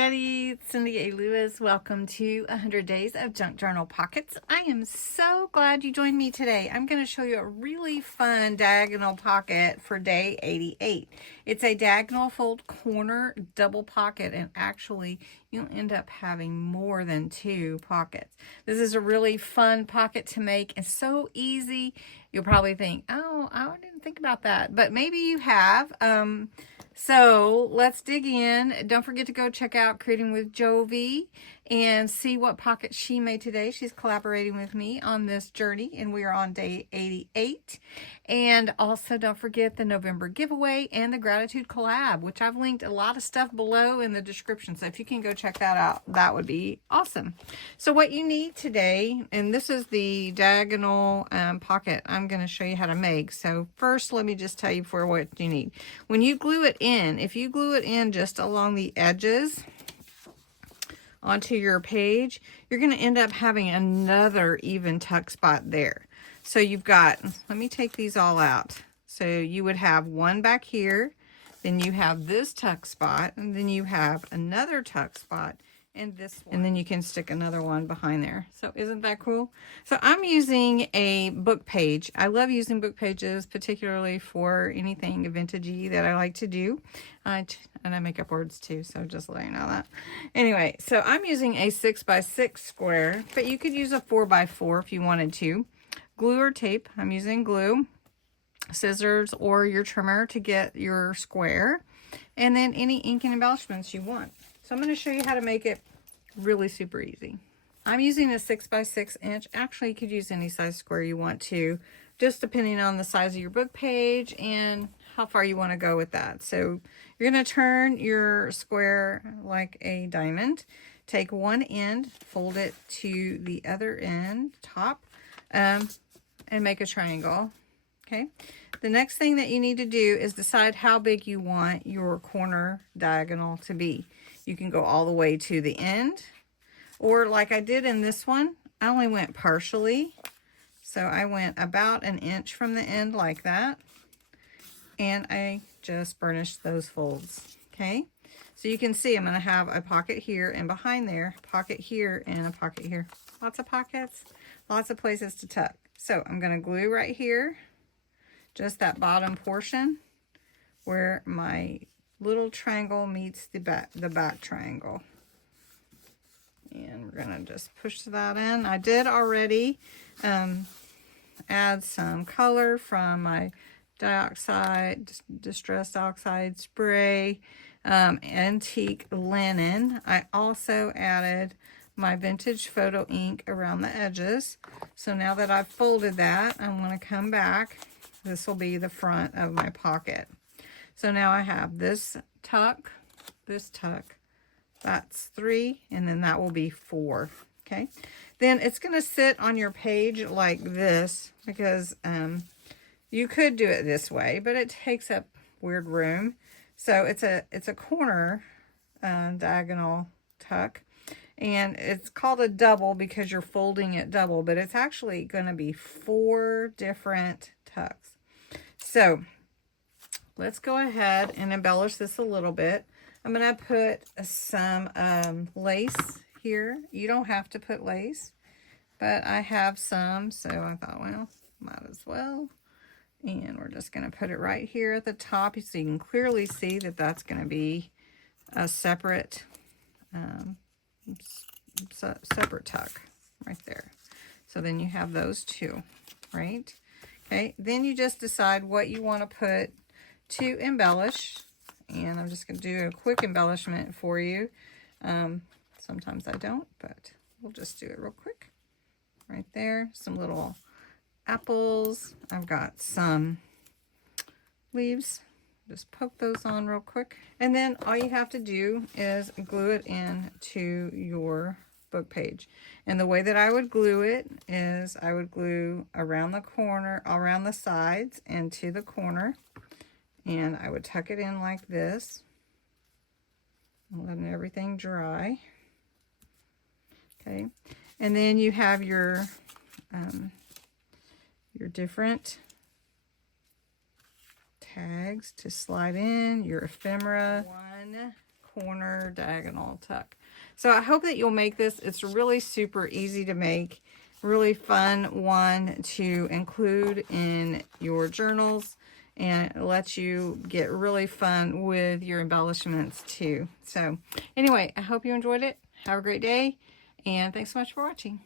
everybody, it's Cindy A. Lewis. Welcome to 100 Days of Junk Journal Pockets. I am so glad you joined me today. I'm going to show you a really fun diagonal pocket for day 88. It's a diagonal fold corner double pocket, and actually you'll end up having more than 2 pockets. This is a really fun pocket to make and so easy. You'll probably think, oh, I didn't think about that, but maybe you have. So let's dig in. Don't forget to go check out Creating with Jovi and see what pocket she made today. She's collaborating with me on this journey, and we are on day 88. And also don't forget the November giveaway and the gratitude collab, which I've linked a lot of stuff below in the description. So if you can go check that out, that would be awesome. So what you need today, and this is the diagonal pocket I'm going to show you how to make. So first, let me just tell you for what you need. When you glue it in, if you glue it in just along the edges onto your page, you're going to end up having another even tuck spot there. So you've got, let me take these all out. So you would have one back here, then you have this tuck spot, and then you have another tuck spot, and this one. And then you can stick another one behind there. So isn't that cool? So I'm using a book page. I love using book pages, particularly for anything vintagey that I like to do. And I make up words too, so just letting you know that. Anyway, so I'm using a 6x6 square, but you could use a 4x4 if you wanted to. Glue or tape. I'm using glue, scissors, or your trimmer to get your square, and then any ink and embellishments you want. So I'm going to show you how to make it really super easy. I'm using a 6x6 inch. Actually, you could use any size square you want to, just depending on the size of your book page and how far you want to go with that. So you're going to turn your square like a diamond. Take one end, fold it to the other end, top, and make a triangle. Okay. The next thing that you need to do is decide how big you want your corner diagonal to be. You can go all the way to the end, or like I did in this one, I only went partially. So I went about an inch from the end like that, and I just burnished those folds. Okay. So you can see I'm going to have a pocket here and behind there, pocket here and a pocket here. Lots of pockets, lots of places to tuck. So I'm going to glue right here, just that bottom portion where my little triangle meets the back triangle. And we're going to just push that in. I did already add some color from my distressed oxide spray, antique linen. I also added my vintage photo ink around the edges. So now that I've folded that, I'm going to come back. This will be the front of my pocket. So now I have this tuck, that's 3, and then that will be 4. Okay. Then it's going to sit on your page like this, because you could do it this way, but it takes up weird room. So it's a corner diagonal tuck, and it's called a double because you're folding it double, but it's actually going to be 4 different tucks. So let's go ahead and embellish this a little bit. I'm going to put some lace here. You don't have to put lace, but I have some, so I thought, well, might as well. And we're just going to put it right here at the top, so you can clearly see that that's going to be a separate separate tuck right there. So then you have those 2, right? Okay, then you just decide what you want to put to embellish, and I'm just going to do a quick embellishment for you. Sometimes I don't, but we'll just do it real quick. Right there, some little apples. I've got some leaves. Just poke those on real quick. And then all you have to do is glue it in to your book page. And the way that I would glue it is I would glue around the corner, around the sides, and to the corner. And I would tuck it in like this, letting everything dry. Okay. And then you have your different tags to slide in, your ephemera. One corner diagonal tuck. So I hope that you'll make this. It's really super easy to make. Really fun one to include in your journals, and it lets you get really fun with your embellishments too. So anyway, I hope you enjoyed it. Have a great day, and thanks so much for watching.